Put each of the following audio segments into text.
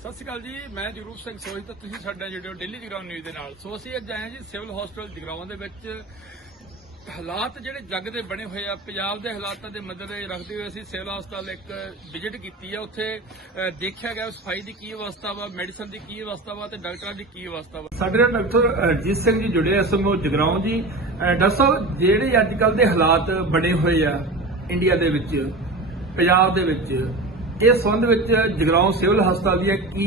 ਸਤਿ ਸ਼੍ਰੀ ਅਕਾਲ ਜੀ ਮੈਂ ਜਗਰੂਪ ਸਿੰਘ ਸੋਹੀ ਤੇ ਤੁਸੀਂ ਸਾਡੇ ਜਿਹੜੇ ਡੇਲੀ ਜਗਰਾਉਂ ਨਿਊਜ਼ ਦੇ ਨਾਲ। ਸੋ ਅਸੀਂ ਅੱਜ ਆਏ ਹਾਂ ਜੀ ਸਿਵਲ ਹਸਪੀਟਲ ਜਗਰਾਉਂ ਦੇ ਵਿੱਚ। ਹਾਲਾਤ ਜਿਹੜੇ ਜੱਗ ਦੇ ਬਣੇ ਹੋਏ ਆ ਪੰਜਾਬ ਦੇ ਹਾਲਾਤਾਂ ਦੇ ਮੱਦੇ ਰੱਖਦੇ ਹੋਏ ਅਸੀਂ ਸਿਵਲ ਹਸਪਤਾਲ ਇੱਕ ਵਿਜ਼ਿਟ ਕੀਤੀ ਆ। ਉੱਥੇ ਦੇਖਿਆ ਗਿਆ ਸਫ਼ਾਈ ਦੀ ਕੀ ਅਵਸਥਾ ਵਾ ਮੈਡੀਸਨ ਦੀ ਕੀ ਅਵਸਥਾ ਵਾ ਤੇ ਡਾਕਟਰਾਂ ਦੀ ਕੀ ਅਵਸਥਾ ਵਾ। ਸਾਡੇ ਨਾਲ ਡਾਕਟਰ ਅਰਜੀਤ ਸਿੰਘ ਜੀ ਜੁੜੇ ਆ ਸਮੂਹ ਜਗਰਾਉਂ ਜੀ। ਅ, ਡਾਕਟਰ ਸਾਹਿਬ ਜਿਹੜੇ ਅੱਜ ਕੱਲ ਦੇ ਹਾਲਾਤ ਬਣੇ ਹੋਏ ਆ ਇੰਡੀਆ ਦੇ ਵਿੱਚ ਪੰਜਾਬ ਦੇ ਵਿੱਚ ਇਸ ਸੰਬੰਧ ਵਿੱਚ ਜਗਰਾਉਂ ਸਿਵਲ ਹਸਪਤਾਲ ਦੀਆਂ ਕੀ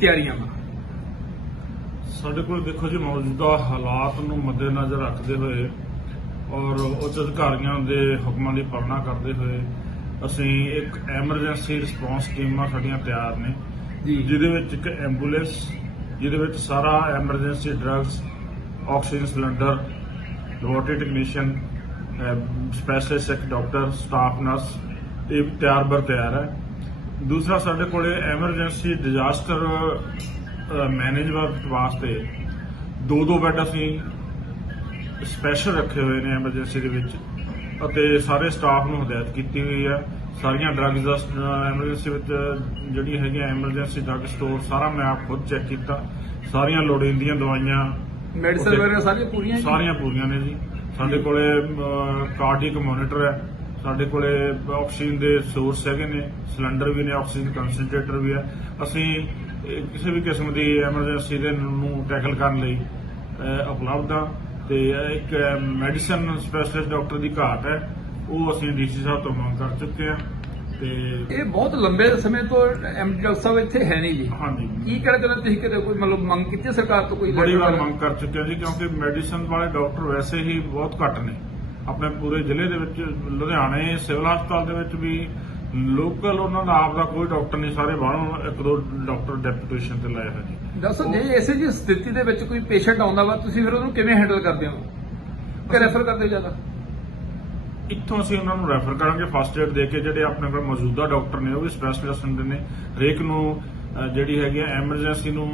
ਤਿਆਰੀਆਂ ਵਾ? ਸਾਡੇ ਕੋਲ ਦੇਖੋ ਜੀ ਮੌਜੂਦਾ ਹਾਲਾਤ ਨੂੰ ਮੱਦੇਨਜ਼ਰ ਰੱਖਦੇ ਹੋਏ ਔਰ ਉੱਚ ਅਧਿਕਾਰੀਆਂ ਦੇ ਹੁਕਮਾਂ ਦੀ ਪਾਲਣਾ ਕਰਦੇ ਹੋਏ ਅਸੀਂ ਇੱਕ ਐਮਰਜੈਂਸੀ ਰਿਸਪੌਂਸ ਟੀਮਾਂ ਸਾਡੀਆਂ ਤਿਆਰ ਨੇ। ਜਿਹਦੇ ਵਿੱਚ ਇੱਕ ਐਂਬੂਲੈਂਸ ਜਿਹਦੇ ਵਿੱਚ ਸਾਰਾ emergency drugs oxygen cylinder laboratory technician specialist doctor staff nurse ਇਹ ਤਿਆਰ ਬਰ ਤਿਆਰ ਹੈ। ਦੂਸਰਾ ਸਾਡੇ ਕੋਲੇ ਐਮਰਜੈਂਸੀ ਡਿਜ਼ਾਸਟਰ ਮੈਨੇਜਮੈਂਟ ਵਾਸਤੇ ਦੋ ਦੋ ਬੈੱਡ ਅਸੀਂ ਸਪੈਸ਼ਲ ਰੱਖੇ ਹੋਏ ਨੇ ਐਮਰਜੈਂਸੀ ਦੇ ਵਿੱਚ ਅਤੇ ਸਾਰੇ ਸਟਾਫ ਨੂੰ ਹਦਾਇਤ ਕੀਤੀ ਹੋਈ ਹੈ। ਸਾਰੀਆਂ ਡਰੱਗਸ ਦਾ ਐਮਰਜੈਂਸੀ ਵਿੱਚ ਜਿਹੜੀ ਹੈਗੀਆਂ ਐਮਰਜੈਂਸੀ ਡਰੱਗ ਸਟੋਰ ਸਾਰਾ ਮੈਂ ਆਪ ਖੁਦ ਚੈੱਕ ਕੀਤਾ। ਸਾਰੀਆਂ ਲੋੜੀਂਦੀਆਂ ਦਵਾਈਆਂ ਮੈਡੀਸਨ ਵਗੈਰਾ ਸਾਰੀਆਂ ਪੂਰੀਆਂ? ਸਾਰੀਆਂ ਪੂਰੀਆਂ ਨੇ ਜੀ। ਸਾਡੇ ਕੋਲੇ ਕਾਰਡਿਕ ਮੋਨੀਟਰ ਹੈ। ਸਾਡੇ ਕੋਲੇ ਆਕਸੀਜਨ ਦੇ ਸੋਰਸ ਹੈਗੇ ਨੇ ਸਿਲੰਡਰ ਵੀ ਨੇ ਆਕਸੀਜਨ ਕੰਸਨਟ੍ਰੇਟਰ ਵੀ ਹੈ ਅਸੀਂ ਕਿਸੇ ਵੀ ਕਿਸਮ ਦੀ ਐਮਰਜੈਂਸੀ ਦੇ ਨੂੰ ਟੈਕਲ ਕਰਨ ਲਈ ਉਪਲਬਧ ਹਾਂ ਤੇ ਇੱਕ ਮੈਡੀਸਨ ਸਪੈਸ਼ਲਿਸਟ ਡਾਕਟਰ ਦੀ ਘਾਟ ਹੈ ਉਹ ਅਸੀਂ ਡੀਸੀ ਸਾਹਿਬ ਤੋਂ ਮੰਗ ਕਰ ਚੁੱਕੇ ਹਾਂ ਤੇ ਇਹ ਬਹੁਤ ਲੰਬੇ ਸਮੇਂ ਤੋਂ ਐਮਡੀ ਡਾਕਟਰ ਸਾਹਿਬ ਇੱਥੇ ਹੈ ਨਹੀਂ ਜੀ। ਹਾਂਜੀ। ਕੀ ਕਹਿਣਾ ਚਾਹੁੰਦੇ ਤੁਸੀਂ ਕਿਤੇ ਕੋਈ ਮਤਲਬ ਮੰਗ ਕੀਤੀ ਸਰਕਾਰ ਤੋਂ ਕੋਈ ਬੜੀ ਵਾਰ ਮੰਗ ਕਰ ਚੁੱਕੇ ਜੀ ਕਿਉਂਕਿ ਮੈਡੀਸਨ ਵਾਲੇ ਡਾਕਟਰ ਵੈਸੇ ਹੀ ਬਹੁਤ ਘੱਟ ਨੇ। ਆਪਣੇ ਪੂਰੇ ਜ਼ਿਲ੍ਹੇ ਦੇ ਵਿੱਚ ਲੁਧਿਆਣੇ ਸਿਵਲ ਹਸਪਤਾਲ ਦੇ ਵਿੱਚ ਵੀ ਲੋਕਲ ਉਹਨਾਂ ਦਾ ਆਪ ਦਾ ਕੋਈ ਡਾਕਟਰ ਨਹੀਂ ਸਾਰੇ ਬਾਹਰੋਂ ਇੱਕ ਦੋ ਡਾਕਟਰ ਡੈਪੂਟੇਸ਼ਨ ਤੇ ਲਾਏ ਹੋਏ ਜੀ ਦੱਸੋ ਜੇ ਇਸੇ ਜੀ ਸਥਿਤੀ ਦੇ ਵਿੱਚ ਕੋਈ ਪੇਸ਼ੈਂਟ ਆਉਂਦਾ ਵਾ ਤੁਸੀਂ ਫਿਰ ਉਹਨੂੰ ਕਿਵੇਂ ਹੈਂਡਲ ਕਰਦੇ ਹੋ? ਕਿ ਰੈਫਰ ਕਰਦੇ ਹੋ ਜ਼ਿਆਦਾ? ਇੱਥੋਂ ਅਸੀਂ ਉਹਨਾਂ ਨੂੰ ਰੈਫਰ ਕਰਾਂਗੇ ਫਸਟ ਏਡ ਦੇ ਕੇ ਜਿਹੜੇ ਆਪਣੇ ਕੋਲ ਮੌਜੂਦਾ ਡਾਕਟਰ ਨੇ ਉਹ ਵੀ ਸਪੈਸ਼ਲਿਸਟ ਹੁੰਦੇ ਨੇ। ਹਰੇਕ ਨੂੰ ਜਿਹੜੀ ਹੈਗੀ ਆ ਐਮਰਜੈਂਸੀ ਨੂੰ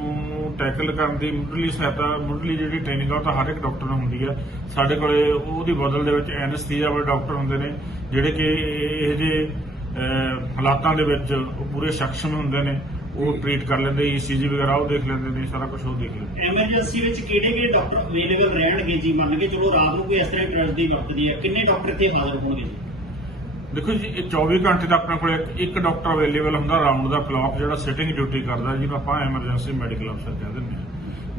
ਟੈਕਲ ਕਰਨ ਦੀ ਮੁੱਢਲੀ ਸਹਾਇਤਾ, ਮੁੱਢਲੀ ਜਿਹੜੀ ਟ੍ਰੇਨਿੰਗ ਆ ਉਹ ਤਾਂ ਹਰ ਇੱਕ ਡਾਕਟਰ ਨੂੰ ਹੁੰਦੀ ਹੈ ਸਾਡੇ ਕੋਲੇ ਉਹਦੀ ਬਦਲ ਦੇ ਵਿੱਚ ਐਨਸਥੀਸੀਆ ਵਾਲੇ ਡਾਕਟਰ ਹੁੰਦੇ ਨੇ, ਜਿਹੜੇ ਕਿ ਇਹ ਜਿਹੇ ਹਾਲਾਤਾਂ ਦੇ ਵਿੱਚ ਉਹ ਪੂਰੇ ਸક્ષਮ ਹੁੰਦੇ ਨੇ, ਉਹ ਟ੍ਰੀਟ ਕਰ ਲੈਂਦੇ ਈਸੀਜੀ ਵਗੈਰਾ ਉਹ ਦੇਖ ਲੈਂਦੇ ਨੇ, ਸਾਰਾ ਕੁਝ ਉਹ ਦੇਖ ਲੈਂਦੇ ਐਮਰਜੈਂਸੀ ਵਿੱਚ ਕਿਹੜੇ ਕਿਹੜੇ ਡਾਕਟਰ ਅਵੇਲੇਬਲ ਰਹਿਣਗੇ ਜੀ? ਮੰਨ ਕੇ ਚਲੋ ਰਾਤ ਨੂੰ ਕੋਈ ਇਸ ਤਰ੍ਹਾਂ ਟ੍ਰੈਜਡੀ ਵਰਤਦੀ ਹੈ, ਕਿੰਨੇ ਡਾਕਟਰ ਇੱਥੇ ਹਾਜ਼ਰ ਹੋਣਗੇ ਜੀ? ਦੇਖੋ ਜੀ ਇਹ 24 ਘੰਟੇ ਦਾ ਆਪਣੇ ਕੋਲ ਇੱਕ- ਡਾਕਟਰ ਅਵੇਲੇਬਲ ਹੁੰਦਾ ਰਾਉਂਡ ਦਾ ਕਲੌਕ ਜਿਹੜਾ ਸਿਟਿੰਗ ਡਿਊਟੀ ਕਰਦਾ ਜਿਹਨੂੰ ਆਪਾਂ ਐਮਰਜੈਂਸੀ ਮੈਡੀਕਲ ਅਫਸਰ ਕਹਿ ਦਿੰਦੇ ਹਾਂ।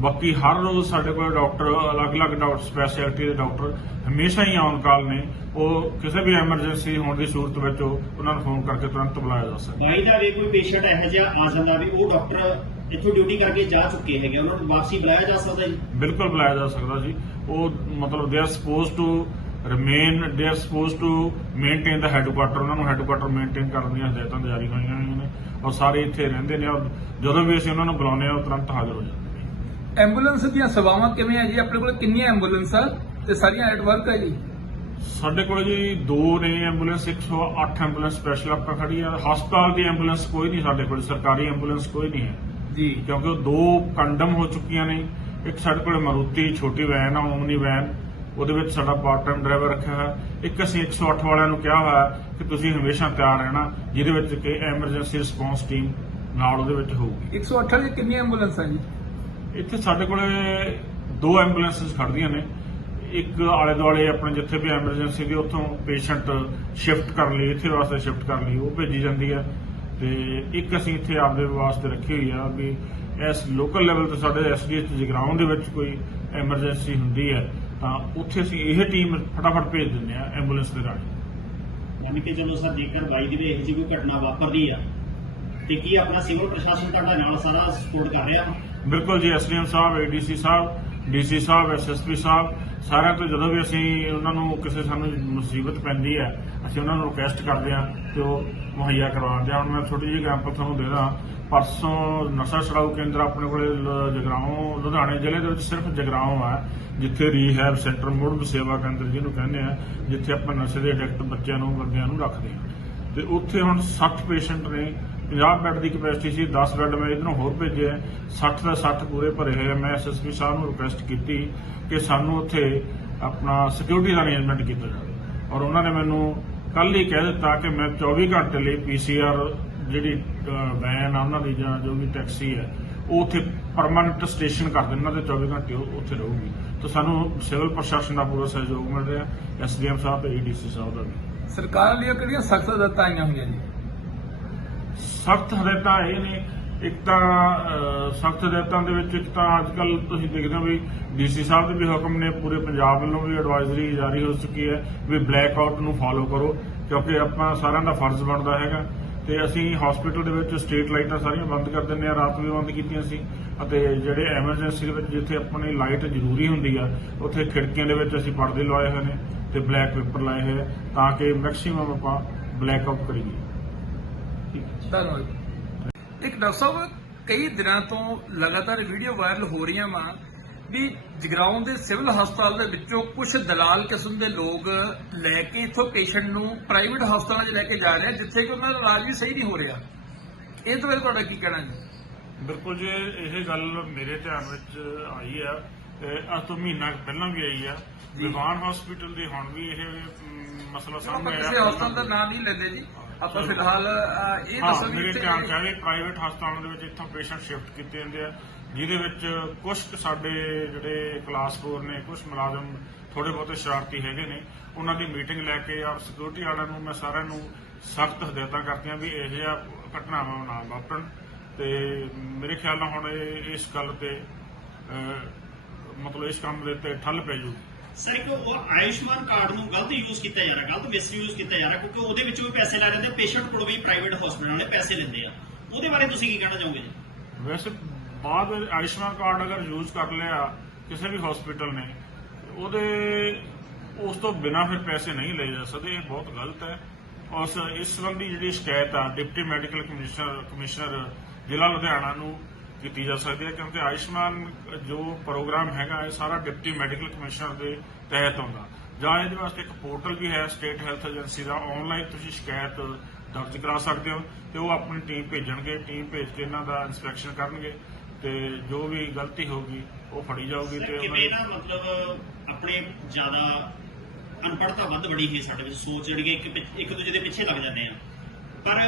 ਬਾਕੀ ਹਰ ਰੋਜ਼ ਸਾਡੇ ਕੋਲ ਡਾਕਟਰ ਅਲੱਗ-ਅਲੱਗ ਡਾਕਟਰ ਸਪੈਸ਼ਲਿਟੀ ਦੇ ਡਾਕਟਰ ਹਮੇਸ਼ਾ ਹੀ ਔਨ ਕਾਲ ਨੇ। ਉਹ ਕਿਸੇ ਵੀ ਐਮਰਜੈਂਸੀ ਹੋਣ ਦੀ ਸੂਰਤ ਵਿੱਚ ਉਹ ਉਹਨਾਂ ਨੂੰ ਫੋਨ ਕਰਕੇ ਤੁਰੰਤ ਬੁਲਾਇਆ ਜਾ ਸਕਦਾ। ਬਾਈ ਦਾ ਵੀ ਕੋਈ ਪੇਸ਼ੈਂਟ ਇਹੋ ਜਿਹਾ ਆ ਜਾਂਦਾ ਵੀ ਉਹ ਡਾਕਟਰ ਇੱਥੋਂ ਡਿਊਟੀ ਕਰਕੇ ਜਾ ਚੁੱਕੇ ਹੈਗੇ ਉਹਨਾਂ ਨੂੰ ਵਾਪਸੀ ਬੁਲਾਇਆ ਜਾ ਸਕਦਾ ਜੀ? ਬਿਲਕੁਲ ਬੁਲਾਇਆ ਜਾ ਸਕਦਾ ਜੀ। ਉਹ ਮਤਲਬ they are suppose to remain they are suppose to maintain the headquarter ਉਹਨਾਂ ਨੂੰ ਹੈੱਡਕੁਆਟਰ ਮੇਨਟੇਨ ਕਰਨ ਦੀਆਂ ਹਦਾਇਤਾਂ ਜਾਰੀ ਹੋਈਆਂ ਹੋਈਆਂ ਨੇ ਔਰ ਸਾਰੇ ਇੱਥੇ ਰਹਿੰਦੇ ਨੇ ਔਰ ਜਦੋਂ ਵੀ ਅਸੀਂ ਉਹਨਾਂ ਨੂੰ ਬੁਲਾਉਂਦੇ ਹਾਂ ਉਹ ਤੁਰੰਤ ਹਾਜ਼ਰ ਹੋ ਜਾਂਦੇ ਨੇ। ਐਂਬੂਲੈਂਸ ਦੀਆਂ ਸੇਵਾਵਾਂ ਕਿਵੇਂ ਹੈ ਜੀ? ਆਪਣੇ ਕੋਲ ਕਿੰਨੀਆਂ ਐਂਬੂਲੈਂਸ ਆ ਤੇ ਸਾਰੀਆਂ ਐਟ ਵਰਕ ਹੈ ਜੀ? ਸਾਡੇ ਕੋਲ ਜੀ ਦੋ ਨੇ ਐਂਬੂਲੈਂਸ 108 ਐਂਬੂਲੈਂਸ ਸਪੈਸ਼ਲ ਆਪਾਂ ਖੜੀ ਆ। ਹਸਪਤਾਲ ਦੀ ਐਂਬੂਲੈਂਸ ਕੋਈ ਨਹੀਂ ਸਾਡੇ ਕੋਲ ਸਰਕਾਰੀ ਐਂਬੂਲੈਂਸ ਕੋਈ ਨਹੀਂ ਹੈ। ਜੀ। ਕਿਉਂਕਿ ਉਹ ਦੋ ਕੰਡਮ ਹੋ ਚੁੱਕੀਆਂ ਨੇ। ਇੱਕ ਸਾਡੇ ਕੋਲ ਮਾਰੂਤੀ ਛੋਟੀ ਵੈਨ ਆ ਓਮਨੀ ਵੈਨ। ਉਹਦੇ ਵਿੱਚ ਸਾਡਾ ਪਾਰਟ ਟਾਈਮ ਡਰਾਈਵਰ ਰੱਖਿਆ ਹੋਇਆ। ਇੱਕ ਅਸੀਂ 108 ਵਾਲਿਆਂ ਨੂੰ ਕਿਹਾ ਹੋਇਆ ਕਿ ਤੁਸੀਂ ਹਮੇਸ਼ਾ ਤਿਆਰ ਰਹਿਣਾ ਜਿਹਦੇ ਵਿੱਚ ਕਿ ਐਮਰਜੈਂਸੀ ਰਿਸਪੌਂਸ ਟੀਮ ਨਾਲ ਉਹਦੇ ਵਿੱਚ ਹੋਊਗੀ। 108 ਦੀ ਕਿੰਨੀਆਂ ਐਂਬੂਲੈਂਸ ਜੀ? ਇੱਥੇ ਸਾਡੇ ਕੋਲੇ ਦੋ ਐਂਬੂਲੈਂਸਸ ਖੜਦੀਆਂ ਨੇ। ਇੱਕ ਆਲੇ ਦੁਆਲੇ ਆਪਣੇ ਜਿੱਥੇ ਵੀ ਐਮਰਜੈਂਸੀ ਦੀ ਉੱਥੋਂ ਪੇਸ਼ੈਂਟ ਸ਼ਿਫਟ ਕਰਨ ਲਈ ਇੱਥੇ ਵਾਸਤੇ ਸ਼ਿਫਟ ਕਰਨ ਲਈ ਉਹ ਭੇਜੀ ਜਾਂਦੀ ਹੈ ਤੇ ਇੱਕ ਅਸੀਂ ਇੱਥੇ ਆਪਦੇ ਵਾਸਤੇ ਰੱਖੀ ਹੋਈ ਆ ਵੀ ਇਸ ਲੋਕਲ ਲੈਵਲ ਤੇ ਸਾਡੇ ਐਸਡੀਐਚ ਜਗਰਾਉਂ ਦੇ ਵਿੱਚ ਕੋਈ ਐਮਰਜੈਂਸੀ ਹੁੰਦੀ ਹੈ। ਤਾਂ ਉੱਥੇ ਅਸੀਂ ਇਹ ਟੀਮ ਫਟਾਫਟ ਭੇਜ ਦਿੰਦੇ ਆ ਐਂਬੂਲੈਂਸ ਦੇ ਰਾਹੀਂ। ਮੰਨ ਕੇ ਚਲੋ ਸਰ ਜੇਕਰ ਬਾਈ ਦੀ ਇਹੋ ਜਿਹੀ ਕੋਈ ਘਟਨਾ ਵਾਪਰਦੀ ਆ ਤੇ ਕੀ ਆਪਣਾ ਸਿਵਲ ਪ੍ਰਸ਼ਾਸਨ ਤੁਹਾਡਾ ਨਾਲ ਸਾਰਾ ਸਪੋਰਟ ਕਰ ਰਿਹਾ? ਬਿਲਕੁਲ ਜੀ ਐਸਡੀਐਮ ਸਾਹਿਬ ਏਡੀਸੀ ਸਾਹਿਬ ਡੀਸੀ ਸਾਹਿਬ ਐਸਐਸਪੀ ਸਾਹਿਬ ਸਾਰਿਆਂ ਤੋਂ ਜਦੋਂ ਵੀ ਅਸੀਂ ਉਹਨਾਂ ਨੂੰ ਕਿਸੇ ਸਾਨੂੰ ਮੁਸੀਬਤ ਪੈਂਦੀ ਹੈ ਅਸੀਂ ਉਹਨਾਂ ਨੂੰ ਰਿਕੁਐਸਟ ਕਰਦੇ ਹਾਂ ਕਿ ਉਹ ਮੁਹੱਈਆ ਕਰਵਾਉਂਦੇ ਆ ਹੁਣ ਮੈਂ ਛੋਟੀ ਜਿਹੀ ਐਗਜ਼ਾਮਪਲ ਤੁਹਾਨੂੰ ਦੇ ਦਾਂ ਪਰਸੋਂ ਨਸ਼ਾ ਛਡਾਊ ਕੇਂਦਰ ਆਪਣੇ ਕੋਲੇ ਜਗਰਾਓਂ ਲੁਧਿਆਣੇ ਜ਼ਿਲ੍ਹੇ ਦੇ ਵਿੱਚ ਸਿਰਫ ਜਗਰਾਓਂ ਆ। ਜਿੱਥੇ ਰੀਹੈਬ ਸੈਂਟਰ ਮੁੜ ਸੇਵਾ ਕੇਂਦਰ ਜਿਹਨੂੰ ਕਹਿੰਦੇ ਆ, ਜਿੱਥੇ ਆਪਾਂ ਨਸ਼ੇ ਦੇ ਐਡਿਕਟ ਬੱਚਿਆਂ ਨੂੰ ਬੰਦਿਆਂ ਨੂੰ ਰੱਖਦੇ ਹਾਂ ਤੇ ਉੱਥੇ ਹੁਣ 60 ਪੇਸ਼ੈਂਟ ਨੇ 50 ਬੈੱਡ ਦੀ ਕਪੈਸਿਟੀ ਸੀ 10 ਬੈੱਡ ਮੈਂ ਇਧਰੋਂ ਹੋਰ ਭੇਜਿਆ ਆ 60 ਦਾ 60 ਪੂਰੇ ਭਰੇ ਹੋਏ ਆ। ਮੈਂ ਐਸਐਸਪੀ ਸਾਹਿਬ ਨੂੰ ਰਿਕੁਐਸਟ ਕੀਤੀ ਕਿ ਸਾਨੂੰ ਉੱਥੇ ਆਪਣਾ ਸਿਕਿਉਰਿਟੀ ਦਾ ਅਰੇਂਜਮੈਂਟ ਕੀਤਾ ਜਾਵੇ। ਔਰ ਉਹਨਾਂ ਨੇ ਮੈਨੂੰ ਕੱਲ ਹੀ ਕਹਿ ਦਿੱਤਾ ਕਿ ਮੈਂ 24 ਘੰਟੇ ਲਈ ਪੀਸੀਆਰ ਜਿਹੜੀ ਵੈਨ ਆ, ਉਹਨਾਂ ਦੀ ਜਾਂ ਜੋ ਵੀ ਟੈਕਸੀ ਹੈ ਉਹ ਉੱਥੇ ਪਰਮਾਨੈਂਟ ਸਟੇਸ਼ਨ ਕਰ ਦੇਣ ਉਹਨਾਂ ਦੇ 24 ਘੰਟੇ ਉਹ ਉੱਥੇ ਰਹੂਗੀ। ਤਾਂ ਸਾਨੂੰ ਸਿਵਲ ਪ੍ਰਸ਼ਾਸਨ ਦਾ ਪੂਰਾ ਸਹਿਯੋਗ ਮਿਲ ਰਿਹਾ ਐਸਡੀਐਮ ਸਾਹਿਬ ਤੇ ਏਡੀਸੀ ਸਾਹਿਬ ਦਾ ਵੀ। ਸਰਕਾਰ ਲਈ ਕਿਹੜੀਆਂ ਸਖਤ ਹਦਾਇਤਾਂ ਆਈਆਂ ਹੋਈਆਂ ਜੀ? ਸਖਤ ਹਦਾਇਤਾਂ ਇਹ ਨੇ ਇੱਕ ਤਾਂ ਸਖਤ ਹਦਾਇਤਾਂ ਦੇ ਵਿੱਚ ਇੱਕ ਤਾਂ ਅੱਜ ਕੱਲ ਤੁਸੀਂ ਦੇਖਦੇ ਹੋ ਵੀ ਡੀਸੀ ਸਾਹਿਬ ਦੇ ਵੀ ਹੁਕਮ ਨੇ ਪੂਰੇ ਪੰਜਾਬ ਵੱਲੋਂ ਵੀ ਐਡਵਾਈਜ਼ਰੀ ਜਾਰੀ ਹੋ ਚੁੱਕੀ ਹੈ ਵੀ ਬਲੈਕ ਆਊਟ ਨੂੰ ਫਾਲੋ ਕਰੋ ਕਿਉਂਕਿ ਆਪਾਂ ਸਾਰਿਆਂ ਦਾ ਫਰਜ਼ ਬਣਦਾ ਹੈਗਾ। ਤੇ ਅਸੀਂ ਹਸਪੀਟਲ ਦੇ ਵਿੱਚ ਸਟਰੀਟ ਲਾਈਟਾਂ ਸਾਰੀਆਂ ਬੰਦ ਕਰ ਦਿੰਦੇ ਆ ਰਾਤ ਵੀ ਬੰਦ ਕੀਤੀਆਂ ਸੀ। ਅਤੇ ਜਿਹੜੇ ਐਮਰਜੈਂਸੀ ਦੇ ਵਿੱਚ ਜਿੱਥੇ ਆਪਣੀ ਲਾਈਟ ਜ਼ਰੂਰੀ ਹੁੰਦੀ ਆ, ਉੱਥੇ ਖਿੜਕੀਆਂ ਦੇ ਵਿੱਚ ਅਸੀਂ ਪਰਦੇ ਲਵਾਏ ਹੋਏ ਨੇ ਤੇ ਬਲੈਕ ਪੇਪਰ ਲਾਏ ਹੋਏ ਤਾਂ ਕਿ ਮੈਕਸਿਮਮ ਆਪਾਂ ਬਲੈਕ ਆਊਟ ਕਰੀਏ। ਧੰਨਵਾਦ। ਇੱਕ ਡਾਕਟਰ ਸਾਹਿਬ, ਕਈ ਦਿਨਾਂ ਤੋਂ ਲਗਾਤਾਰ ਵੀਡੀਓ ਵਾਇਰਲ ਹੋ ਰਹੀਆਂ ਵਾ। ਵੀ ਜਗਰਾਉਂ ਦੇ ਸਿਵਲ ਹਸਪਤਾਲ ਦੇ ਵਿੱਚੋਂ ਕੁਝ ਦਲਾਲ ਕਿਸਮ ਦੇ ਲੋਕ ਲੈ ਕੇ ਇਥੋਂ ਪੇਸ਼ੈਂਟ ਨੂੰ ਪ੍ਰਾਈਵੇਟ ਹਸਪਤਾਲਾਂ 'ਚ ਲੈ ਕੇ ਜਾ ਰਹੇ ਜਿੱਥੇ ਕਿ ਉਹਨਾਂ ਦਾ ਇਲਾਜ ਵੀ ਸਹੀ ਨਹੀਂ ਹੋ ਰਿਹਾ। ਇਹ ਤੋਂ ਬਾਰੇ ਤੁਹਾਡਾ ਕੀ ਕਹਿਣਾ ਜੀ? ਬਿਲਕੁਲ ਜੀ ਇਹ ਗੱਲ ਮੇਰੇ ਧਿਆਨ ਵਿੱਚ ਆਈ ਆ ਤੇ ਅੱਜ ਤੋਂ ਮਹੀਨਾ ਪਹਿਲਾਂ ਵੀ ਆਈ ਆ। ਵਿਵਾਨ ਹਸਪੀਟਲ ਦੇ ਹੁਣ ਵੀ ਇਹ ਮਸਲਾ ਸਾਹਮਣੇ ਆਇਆ। ਕਿਸੇ ਹਸਪਤਾਲ ਦਾ ਨਾਮ ਨਹੀਂ ਲੈਂਦੇ ਜੀ। ਆਪਾਂ ਫਿਲਹਾਲ ਇਹ ਦੱਸੋ ਵੀ ਮੇਰੇ ਧਿਆਨ ਪ੍ਰਾਈਵੇਟ ਹਸਪਤਾਲਾਂ ਦੇ ਵਿੱਚ ਇੱਥੋਂ ਪੇਸ਼ੈਂਟ ਸ਼ਿਫਟ ਕੀਤੇ ਜਾਂਦੇ ਆ। ਜਿਹਦੇ ਵਿੱਚ ਕੁਝ ਕੁ ਸਾਡੇ ਜਿਹੜੇ ਕਲਾਸ 4 ਨੇ ਕੁਝ ਮੁਲਾਜ਼ਮ ਥੋੜੇ ਬਹੁਤੇ ਸ਼ਰਾਰਤੀ ਹੈਗੇ ਨੇ ਉਹਨਾਂ ਦੀ ਮੀਟਿੰਗ ਲੈ ਕੇ ਔਰ ਸਿਕਿਉਰਿਟੀ ਵਾਲਿਆਂ ਨੂੰ ਮੈਂ ਸਾਰਿਆਂ ਨੂੰ ਸਖਤ ਹਦਾਇਤਾਂ ਕਰਤੀਆਂ ਵੀ ਇਹ ਜਿਹਾ ਘਟਨਾਵਾਂ ਨਾ ਵਾਪਰਨ। ਤੇ ਮੇਰੇ ਖਿਆਲ ਨਾਲ ਹੁਣ ਇਸ ਗੱਲ ਤੇ ਮਤਲਬ ਇਸ ਕੰਮ ਦੇ ਤੇ ਠੱਲ ਪੈ ਜੂ ਸਰ ਇੱਕ ਉਹ ਆਯੁਸ਼ਮਾਨ ਕਾਰਡ ਨੂੰ ਗਲਤ ਯੂਜ਼ ਕੀਤਾ ਜਾ ਰਿਹਾ ਗਲਤ ਮਿਸਯੂਜ਼ ਕੀਤਾ ਜਾ ਰਿਹਾ ਕਿਉਂਕਿ ਉਹਦੇ ਵਿੱਚੋਂ ਵੀ ਪੈਸੇ ਲੈ ਜਾਂਦੇ ਪੇਸ਼ੈਂਟ ਕੋਲੋਂ ਵੀ ਪ੍ਰਾਈਵੇਟ ਹਸਪਤਾਲ ਵਾਲੇ ਪੈਸੇ ਲੈਂਦੇ ਆ। ਉਹਦੇ ਬਾਰੇ ਤੁਸੀਂ ਕੀ ਕਹਿਣਾ ਚਾਹੋਗੇ ਜੀ? ਵੈਸੇ ਬਾਅਦ ਆਯੁਸ਼ਮਾਨ ਕਾਰਡ ਅਗਰ ਯੂਜ਼ ਕਰ ਲਿਆ ਕਿਸੇ ਵੀ ਹਸਪੀਟਲ ਨੇ, ਉਹਦੇ ਉਸ ਤੋਂ ਬਿਨਾ ਫਿਰ ਪੈਸੇ ਨਹੀਂ ਲਏ ਜਾ ਸਕਦੇ, ਇਹ ਬਹੁਤ ਗਲਤ ਹੈ। ਉਸ ਇਸ ਸੰਬੰਧੀ ਜਿਹੜੀ ਸ਼ਿਕਾਇਤ ਆ ਡਿਪਟੀ ਮੈਡੀਕਲ ਕਮਿਸ਼ਨਰ ਕਮਿਸ਼ਨਰ ਜ਼ਿਲ੍ਹਾ ਲੁਧਿਆਣਾ ਨੂੰ ਕੀਤੀ ਜਾ ਸਕਦੀ ਹੈ, ਕਿਉਂਕਿ ਆਯੁਸ਼ਮਾਨ ਜੋ ਪ੍ਰੋਗਰਾਮ ਹੈਗਾ, ਇਹ ਸਾਰਾ ਡਿਪਟੀ ਮੈਡੀਕਲ ਕਮਿਸ਼ਨਰ ਦੇ ਤਹਿਤ ਹੁੰਦਾ। ਜਾਂ ਇਹਦੇ ਵਾਸਤੇ ਇੱਕ ਪੋਰਟਲ ਵੀ ਹੈ ਸਟੇਟ ਹੈਲਥ ਏਜੰਸੀ ਦਾ ਆਨਲਾਈਨ ਤੁਸੀਂ ਸ਼ਿਕਾਇਤ ਦਰਜ ਕਰਾ ਸਕਦੇ ਹੋ, ਤੇ ਉਹ ਆਪਣੀ ਟੀਮ ਭੇਜਣਗੇ ਟੀਮ ਭੇਜ ਕੇ ਇਹਨਾਂ ਦਾ ਇਨਸਪੈਕਸ਼ਨ ਕਰਨਗੇ। ਤੇ ਜੋ ਵੀ ਗਲਤੀ ਹੋਊਗੀ ਉਹ ਫੜੀ ਜਾਊਗੀ ਤੇ ਕਿਵੇਂ ਨਾ ਮਤਲਬ ਆਪਣੇ ਜ਼ਿਆਦਾ ਅਨਪੜ੍ਹਤਾ ਵੱਧ ਬੜੀ ਹੈ ਸਾਡੇ ਵਿੱਚ? ਸੋਚ ਜਿਹੜੀ ਇੱਕ ਇੱਕ ਦੂਜੇ ਦੇ ਪਿੱਛੇ ਲੱਗ ਜਾਂਦੇ ਆ। ਪਰ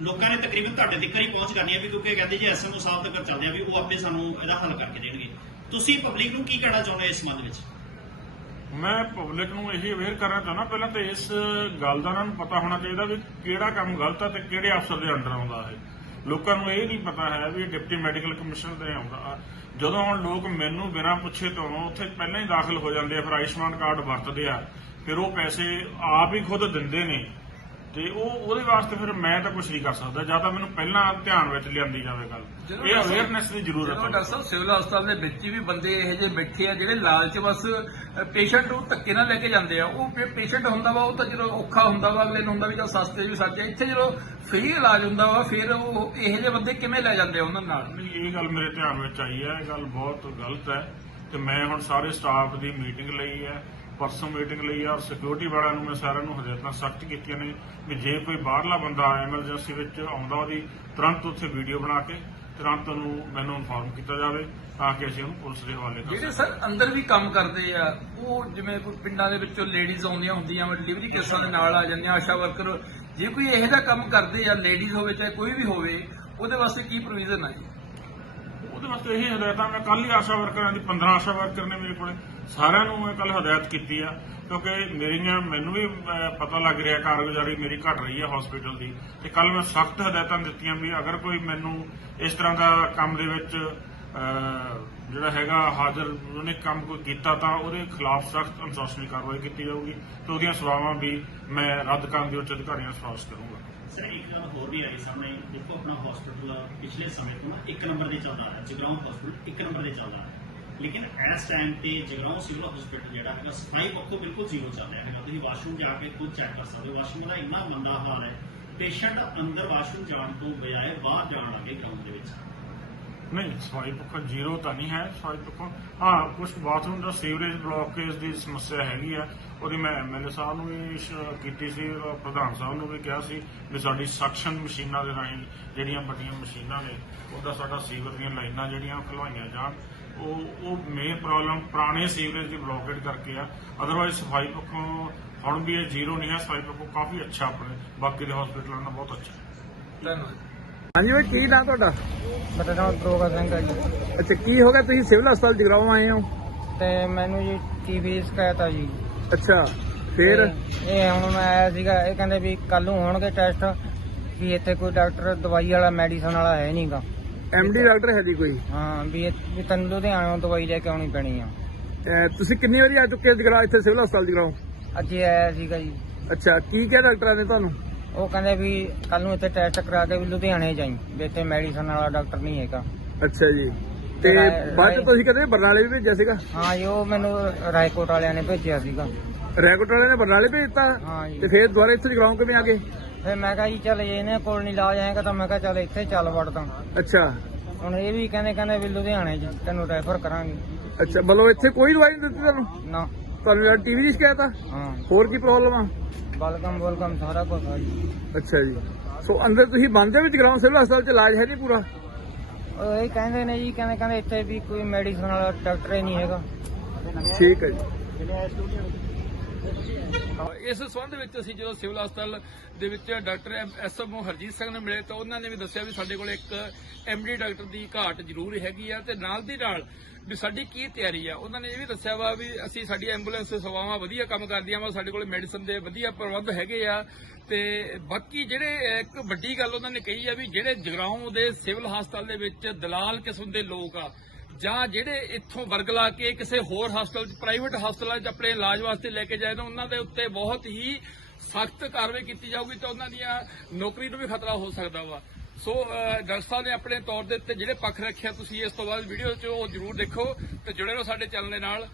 ਲੋਕਾਂ ਨੇ ਤਕਰੀਬਨ ਤੁਹਾਡੇ ਤੱਕ ਹੀ ਪਹੁੰਚ ਕਰਨੀ ਹੈ ਵੀ ਕਿਉਂਕਿ ਕਹਿੰਦੇ ਜੀ ਐਸਐਮਓ ਸਾਹਿਬ ਤੱਕ ਚੱਲਦੇ ਆ ਵੀ ਉਹ ਆਪੇ ਸਾਨੂੰ ਇਹਦਾ ਹੱਲ ਕਰਕੇ ਦੇਣਗੇ। ਤੁਸੀਂ ਪਬਲਿਕ ਨੂੰ ਕੀ ਕਹਿਣਾ ਚਾਹੁੰਦੇ ਹੋ ਇਸ ਸੰਬੰਧ ਵਿੱਚ? ਮੈਂ ਪਬਲਿਕ ਨੂੰ ਇਹ ਅਵੇਅਰ ਕਰਨਾ ਚਾਹੁੰਦਾ ਪਹਿਲਾਂ ਤਾਂ ਇਸ ਗੱਲ ਦਾ ਉਹਨਾਂ ਨੂੰ ਪਤਾ ਹੋਣਾ ਚਾਹੀਦਾ ਵੀ ਕਿਹੜਾ ਕੰਮ ਗਲਤ ਹੈ ਤੇ ਕਿਹੜੇ ਅਫਸਰ ਦੇ ਅੰਡਰ ਆਉਂਦਾ ਹੈ ਲੋਕਾਂ ਨੂੰ ਇਹ ਨਹੀਂ ਪਤਾ ਹੈ ਵੀ ਇਹ ਡਿਪਟੀ ਮੈਡੀਕਲ ਕਮਿਸ਼ਨਰ ਦੇ ਆਉਂਦਾ। ਜਦੋਂ ਹੁਣ ਲੋਕ ਮੈਨੂੰ ਬਿਨਾਂ ਪੁੱਛੇ ਤੋਂ ਉੱਥੇ ਪਹਿਲਾਂ ਹੀ ਦਾਖਲ ਹੋ ਜਾਂਦੇ ਆ, ਫਿਰ ਆਯੁਸ਼ਮਾਨ ਕਾਰਡ ਵਰਤਦੇ ਆ, ਫਿਰ ਉਹ ਪੈਸੇ ਆਪ ਹੀ ਖੁਦ ਦਿੰਦੇ ਨੇ। ਤੇ ਉਹ ਉਹਦੇ ਵਾਸਤੇ ਫਿਰ ਮੈਂ ਤਾਂ ਕੁਝ ਨਹੀਂ ਕਰ ਸਕਦਾ ਜਾਂ ਤਾਂ ਮੈਨੂੰ ਪਹਿਲਾਂ ਧਿਆਨ ਵਿੱਚ ਲਿਆਂਦੀ ਜਾਵੇ ਗੱਲ। ਇਹ ਅਵੇਅਰਨੈਸ ਦੀ ਜ਼ਰੂਰਤ ਹੈ ਡਾਕਟਰ ਸਾਹਿਬ ਸਿਵਲ ਹਸਪਤਾਲ ਦੇ ਵਿੱਚ ਵੀ ਬੰਦੇ ਇਹੋ ਜਿਹੇ ਬੈਠੇ ਆ ਜਿਹੜੇ ਲਾਲਚ ਬਸ ਪੇਸ਼ੈਂਟ ਨੂੰ ਧੱਕੇ ਨਾਲ ਲੈ ਕੇ ਜਾਂਦੇ ਆ। ਉਹ ਪੇਸ਼ੈਂਟ ਹੁੰਦਾ ਵਾ ਉਹ ਤਾਂ ਜਦੋਂ ਔਖਾ ਹੁੰਦਾ ਵਾ ਅਗਲੇ ਨੂੰ ਹੁੰਦਾ ਵੀ ਚਲ ਸਸਤੇ ਵੀ ਸਾਡੇ ਇੱਥੇ ਜਦੋਂ ਫ੍ਰੀ ਇਲਾਜ ਹੁੰਦਾ ਵਾ ਫਿਰ ਉਹ ਇਹੋ ਜਿਹੇ ਬੰਦੇ ਕਿਵੇਂ ਲੈ ਜਾਂਦੇ ਆ ਉਹਨਾਂ ਨਾਲ? ਨਹੀਂ ਇਹ ਗੱਲ ਮੇਰੇ ਧਿਆਨ ਵਿੱਚ ਆਈ ਹੈ ਇਹ ਗੱਲ ਬਹੁਤ ਗਲਤ ਹੈ। ਤੇ ਮੈਂ ਹੁਣ ਸਾਰੇ ਸਟਾਫ ਦੀ ਮੀਟਿੰਗ ਲਈ ਹੈ। ਪਰਸੋਂ ਮੀਟਿੰਗ ਲਈ ਹੈ ਔਰ ਸਿਕਿਉਰਿਟੀ ਵਾਲਿਆਂ ਨੂੰ ਮੈਂ ਸਾਰਿਆਂ ਨੂੰ ਹਦਾਇਤਾਂ ਸਖਤ ਕੀਤੀਆਂ ਨੇ ਵੀ ਜੇ ਕੋਈ ਬਾਹਰਲਾ ਬੰਦਾ ਐਮਰਜੈਂਸੀ ਵਿੱਚ ਆਉਂਦਾ ਉਹਦੀ ਤੁਰੰਤ ਉੱਥੇ ਵੀਡੀਓ ਬਣਾ ਕੇ ਤੁਰੰਤ ਉਹਨੂੰ ਮੈਨੂੰ ਇਨਫੋਰਮ ਕੀਤਾ ਜਾਵੇ ਤਾਂ ਕਿ ਅਸੀਂ ਉਹਨੂੰ ਪੁਲਿਸ ਦੇ ਹਵਾਲੇ ਕਰ ਜਿਹੜੇ ਸਰ ਅੰਦਰ ਵੀ ਕੰਮ ਕਰਦੇ ਆ। ਉਹ ਜਿਵੇਂ ਕੋਈ ਪਿੰਡਾਂ ਦੇ ਵਿੱਚੋਂ ਲੇਡੀਜ਼ ਆਉਂਦੀਆਂ ਹੁੰਦੀਆਂ ਵਾ ਡਿਲੀਵਰੀ ਕੇਸਾਂ ਦੇ ਨਾਲ ਆ ਜਾਂਦੀਆਂ ਆਸ਼ਾ ਵਰਕਰ ਜੇ ਕੋਈ ਇਹੋ ਜਿਹਾ ਕੰਮ ਕਰਦੇ ਆ ਲੇਡੀਜ਼ ਹੋਵੇ ਚਾਹੇ ਕੋਈ ਵੀ ਹੋਵੇ ਉਹਦੇ ਵਾਸਤੇ ਕੀ ਪ੍ਰੋਵੀਜ਼ਨ ਆ ਜੀ? ਵਾਸਤੇ ਇਹ ਹਦਾਇਤਾਂ ਮੈਂ ਕੱਲ ਹੀ ਆਸ਼ਾ ਵਰਕਰਾਂ ਦੀ 15 ਆਸ਼ਾ ਵਰਕਰ ਨੇ ਮੇਰੇ ਕੋਲੇ। ਸਾਰਿਆਂ ਨੂੰ ਮੈਂ ਕੱਲ ਹਦਾਇਤ ਕੀਤੀ ਆ, ਕਿਉਂਕਿ ਮੇਰੀਆਂ, ਮੈਨੂੰ ਵੀ ਪਤਾ ਲੱਗ ਰਿਹਾ ਕਾਰਗੁਜ਼ਾਰੀ ਮੇਰੀ ਘਟ ਰਹੀ ਹੈ ਹਸਪੀਟਲ ਦੀ। ਤੇ ਕੱਲ ਮੈਂ ਸਖਤ ਹਦਾਇਤਾਂ ਦਿੱਤੀਆਂ ਵੀ ਅਗਰ ਕੋਈ ਮੈਨੂੰ ਇਸ ਤਰ੍ਹਾਂ ਦਾ ਕੰਮ ਦੇ ਵਿੱਚ ਜਿਹੜਾ ਹੈਗਾ ਹਾਜ਼ਰ, ਉਹਨੇ ਕੰਮ ਕੋਈ ਕੀਤਾ ਤਾਂ ਉਹਦੇ ਖਿਲਾਫ ਸਖਤ ਅਨੁਸ਼ਾਸਨੀ ਕਾਰਵਾਈ ਕੀਤੀ ਜਾਊਗੀ ਤੇ ਉਹਦੀਆਂ ਸੇਵਾਵਾਂ ਵੀ ਮੈਂ ਰੱਦ ਕਰਨ ਦੇ ਉੱਚ ਅਧਿਕਾਰੀਆਂ ਨੂੰ ਸਿਫਾਰਿਸ਼ ਕਰੂੰਗਾ। ਸਰ, ਇੱਕ ਗੱਲ ਹੋਰ ਵੀ ਆਈ ਸਾਹਮਣੇ। ਦੇਖੋ, ਆਪਣਾ ਹਸਪੀਟਲ ਪਿਛਲੇ ਸਮੇਂ ਤੋਂ ਨਾ ਇੱਕ ਨੰਬਰ ਤੇ ਚੱਲਦਾ ਹੈ ਜਗਰਾਉਂ ਹਸਪੀਟਲ ਇੱਕ ਨੰਬਰ ਤੇ ਚੱਲਦਾ ਹੈ ਲੇਕਿਨ ਇਸ ਟਾਈਮ ਤੇ ਜਗਰਾਉਂ ਸਿਵਲ ਹਸਪੀਟਲ ਜਿਹੜਾ ਹੈਗਾ, ਸਫ਼ਾਈ ਪੱਖੋਂ ਬਿਲਕੁਲ ਜ਼ੀਰੋ ਚੱਲ ਰਿਹਾ ਹੈਗਾ। ਤੁਸੀਂ ਵਾਸ਼ਰੂਮ ਜਾ ਕੇ ਖੁਦ ਚੈੱਕ ਕਰ ਸਕਦੇ ਹੋ। ਵਾਸ਼ਰੂਮ ਦਾ ਇੰਨਾ ਮੰਦਾ ਹਾਲ ਹੈ। ਪੇਸ਼ੈਂਟ ਅੰਦਰ ਵਾਸ਼ਰੂਮ ਜਾਣ ਤੋਂ ਬਜਾਏ ਬਾਹਰ ਜਾਣ ਲੱਗੇ ਗਰਾਊਂਡ ਦੇ ਵਿੱਚ। ਨਹੀਂ ਸਫ਼ਾਈ ਪੱਖੋਂ ਜ਼ੀਰੋ ਤਾਂ ਨਹੀਂ ਹੈ ਸਫ਼ਾਈ ਪੱਖੋਂ। ਹਾਂ ਕੁਝ ਬਾਥਰੂਮ ਦਾ ਸੀਵਰੇਜ ਬਲੌਕੇਜ ਦੀ ਸਮੱਸਿਆ ਹੈਗੀ ਆ। ਉਹਦੀ ਮੈਂ ਐਮਐਲਏ ਸਾਹਿਬ ਨੂੰ ਵੀ ਸ਼- ਕੀਤੀ ਸੀ ਔਰ ਪ੍ਰਧਾਨ ਸਾਹਿਬ ਨੂੰ ਵੀ ਕਿਹਾ ਸੀ ਵੀ ਸਾਡੀ ਸਕਸ਼ਨ ਮਸ਼ੀਨਾਂ ਦੇ ਰਾਹੀਂ ਜਿਹੜੀਆਂ ਵੱਡੀਆਂ ਮਸ਼ੀਨਾਂ ਨੇ ਉਹਦਾ ਸਾਡਾ ਸੀਵਰ ਦੀਆਂ ਲਾਈਨਾਂ ਜਿਹੜੀਆਂ ਖਲਵਾਈਆਂ ਜਾਣ। ਉਹ ਉਹ ਮੇਨ ਪ੍ਰੋਬਲਮ ਪੁਰਾਣੇ ਸੀਵਰੇਜ ਦੀ ਬਲੌਕੇਜ ਕਰਕੇ ਆ। ਅਦਰਵਾਈਜ਼ ਸਫ਼ਾਈ ਪੱਖੋਂ ਹੁਣ ਵੀ ਇਹ ਜ਼ੀਰੋ ਨਹੀਂ ਹੈ ਸਫ਼ਾਈ ਪੱਖੋਂ ਕਾਫੀ ਅੱਛਾ ਆਪਣੇ ਬਾਕੀ ਦੇ ਹਸਪੀਟਲਾਂ ਨਾਲ ਬਹੁਤ ਅੱਛਾ। ਧੰਨਵਾਦ। ਹਾਂਜੀ ਬਈ ਕੀ ਨਾਂ ਤੁਹਾਡਾ? ਮੇਰਾ ਨਾਮ ਦਰੋਗਾ ਸਿੰਘ ਹੈ ਜੀ। ਅੱਛਾ ਕੀ ਹੋ ਗਿਆ? ਤੁਸੀਂ ਸਿਵਲ ਹਸਪਤਾਲ ਜਗਰਾਉਂ ਆਏ ਹੋ? ਤੇ ਮੈਨੂੰ ਜੀ ਟੀਵੀ ਸ਼ਿਕਾਇਤ ਆ ਜੀ। ਅੱਛਾ ਫਿਰ? ਤੇ ਇਹ ਹੁਣ ਮੈਂ ਆਇਆ ਸੀਗਾ ਇਹ ਕਹਿੰਦੇ ਵੀ ਕੱਲ ਨੂੰ ਹੋਣਗੇ ਟੈਸਟ ਵੀ ਇੱਥੇ ਕੋਈ ਡਾਕਟਰ ਦਵਾਈ ਵਾਲਾ ਮੈਡੀਸਨ ਵਾਲਾ ਹੈ ਨਹੀਂਗਾ ਐਮਡੀ ਡਾਕਟਰ ਹੈ ਜੀ ਕੋਈ? ਹਾਂ ਵੀ ਇਹ- ਵੀ ਤੈਨੂੰ ਲੁਧਿਆਣੋਂ ਦਵਾਈ ਲੈ ਕੇ ਆਉਣੀ ਪੈਣੀ ਆ। ਅਹ ਤੁਸੀਂ ਕਿੰਨੀ ਵਾਰੀ ਆ ਚੁੱਕੇ ਹੋ ਜਗਰਾ ਇੱਥੇ ਸਿਵਲ ਹਸਪਤਾਲ ਜਗਰਾਉਂ ਅੱਜ ਹੀ ਆਇਆ ਸੀਗਾ ਜੀ। ਅੱਛਾ ਕੀ ਕਿਹਾ ਡਾਕਟਰਾਂ ਨੇ ਤੁਹਾਨੂੰ? ਉਹ ਕਹਿੰਦੇ ਵੀ ਕੱਲ ਨੂੰ ਇੱਥੇ ਟੈਸਟ ਕਰਾ ਕੇ ਵੀ ਲੁਧਿਆਣੇ ਜਾਈ ਵੀ ਇੱਥੇ ਮੈਡੀਸਨ ਵਾਲਾ ਡਾਕਟਰ ਨਹੀਂ ਹੈਗਾ। ਅੱਛਾ ਜੀ। ਤੇ ਰਾਏ- ਬਾਅਦ ਚ ਰਾਏ- ਤੁਸੀਂ ਕਹਿੰਦੇ ਬਰਨਾਲੇ ਵੀ ਭੇਜਿਆ ਸੀਗਾ? ਹਾਂ ਜੀ ਉਹ ਮੈਨੂੰ ਰਾਏਕੋਟ ਵਾਲਿਆਂ ਨੇ ਭੇਜਿਆ ਸੀਗਾ। ਰੈਕੋਟ ਵਾਲਿਆਂ ਨੇ ਬਰਨਾਲੇ ਭੇਜ ਦਿੱਤਾ? ਹਾਂ ਜੀ। ਤੇ ਫਿਰ ਦੁਬਾਰਾ ਇੱਥੇ ਜਗਰਾਉਂ ਕਿਵੇਂ ਆ ਗਏ? ਫਿਰ ਮੈਂ ਕਿਹਾ ਜੀ ਚੱਲ ਜੇ ਇਹਨਾਂ ਕੋਲ ਨਹੀਂ ਇਲਾਜ ਹੈਗਾ ਤਾਂ ਮੈਂ ਕਿਹਾ ਚੱਲ ਇੱਥੇ ਚੱਲ ਵੜਦਾ। ਅੱਛਾ। ਹੁਣ ਇਹ ਵੀ ਕਹਿੰਦੇ ਕਹਿੰਦੇ ਵੀ ਲੁਧਿਆਣੇ ਚ ਤੈਨੂੰ ਰੈਫਰ ਕਰਾਂਗੇ। ਅੱਛਾ ਮਤਲਬ ਇੱਥੇ ਕੋਈ ਦਵਾਈ ਨਹੀਂ ਦਿੱਤੀ ਤੁਹਾਨੂੰ? ਨਾ। ਤੁਹਾਨੂੰ ਯਾਰ ਟੀਵੀ ਦੀ ਸ਼ਿਕਾਇਤ ਆ ਹਾਂ ਹੋਰ ਕੀ ਪ੍ਰੋਬਲਮ ਆ ਬਲਗਮ ਬਲਗਮ ਸਾਰਾ ਕੁਝ ਆ ਜੀ ਅੱਛਾ ਜੀ ਸੋ ਅੰਦਰ ਤੁਸੀਂ ਬੰਦ ਦੇ ਵਿੱਚ ਜਗਰਾਉਂ ਸਿਵਲ ਹਸਪਤਾਲ ਚ ਇਲਾਜ ਹੈ ਨਹੀਂ ਪੂਰਾ ਉਹ ਇਹ ਕਹਿੰਦੇ ਨੇ ਜੀ ਕਹਿੰਦੇ ਕਹਿੰਦੇ ਇੱਥੇ ਵੀ ਕੋਈ ਮੈਡੀਸਨ ਵਾਲਾ ਡਾਕਟਰ ਹੀ ਨਹੀਂ ਹੈਗਾ ਠੀਕ ਹੈ ਜੀ ਇਸ ਸੰਬੰਧ ਵਿੱਚ ਅਸੀਂ ਜਦੋਂ ਸਿਵਲ ਹਸਪਤਾਲ ਦੇ ਵਿੱਚ ਡਾਕਟਰ ਐਸਐਮਓ ਹਰਜੀਤ ਸਿੰਘ ਨੂੰ ਮਿਲੇ ਤਾਂ ਉਹਨਾਂ ਨੇ ਵੀ ਦੱਸਿਆ ਵੀ ਸਾਡੇ ਕੋਲ ਇੱਕ ਐਮਡੀ ਡਾਕਟਰ ਦੀ ਘਾਟ ਜ਼ਰੂਰ ਹੈਗੀ ਆ ਤੇ ਨਾਲ ਦੀ ਨਾਲ ਵੀ ਸਾਡੀ ਕੀ ਤਿਆਰੀ ਆ। ਉਹਨਾਂ ਨੇ ਇਹ ਵੀ ਦੱਸਿਆ ਵਾ ਵੀ ਅਸੀਂ ਸਾਡੀ ਐਂਬੂਲੈਂਸ ਸੇਵਾਵਾਂ ਵਧੀਆ ਕੰਮ ਕਰਦੀਆਂ ਵਾ, ਸਾਡੇ ਕੋਲ ਮੈਡੀਸਨ ਦੇ ਵਧੀਆ ਪ੍ਰਬੰਧ ਹੈਗੇ ਆ ਤੇ ਬਾਕੀ ਜਿਹੜੇ ਇੱਕ ਵੱਡੀ ਗੱਲ ਉਹਨਾਂ ਨੇ ਕਹੀ ਆ ਵੀ ਜਿਹੜੇ ਜਗਰਾਉਂ ਦੇ ਸਿਵਲ ਹਸਪਤਾਲ ਦੇ ਵਿੱਚ ਦਲਾਲ ਕਿਸਮ ਦੇ ਲੋਕ ਆ ਜਾਂ ਜਿਹੜੇ ਇੱਥੋਂ ਵਰਗ ਲਾ ਕੇ ਕਿਸੇ ਹੋਰ ਹਸਪਤਾਲ 'ਚ ਪ੍ਰਾਈਵੇਟ ਹਸਪਤਾਲਾਂ 'ਚ ਆਪਣੇ ਇਲਾਜ ਵਾਸਤੇ ਲੈ ਕੇ ਜਾਏ ਤਾਂ ਉਹਨਾਂ ਦੇ ਉੱਤੇ ਬਹੁਤ ਹੀ ਸਖਤ ਕਾਰਵਾਈ ਕੀਤੀ ਜਾਊਗੀ ਤਾਂ ਉਹਨਾਂ ਦੀਆਂ ਨੌਕਰੀ ਨੂੰ ਵੀ ਖਤਰਾ ਹੋ ਸਕਦਾ ਵਾ। ਸੋ ਅਹ, ਡਾਕਟਰ ਸਾਹਿਬ ਨੇ ਆਪਣੇ ਤੌਰ ਦੇ ਉੱਤੇ ਜਿਹੜੇ ਪੱਖ ਰੱਖਿਆ ਤੁਸੀਂ ਇਸ ਤੋਂ ਬਾਅਦ ਵੀਡੀਓ 'ਚ ਉਹ ਜ਼ਰੂਰ ਦੇਖੋ ਤੇ ਜੁੜੇ ਰਹੋ ਸਾਡੇ ਚੈਨਲ ਦੇ ਨਾਲ।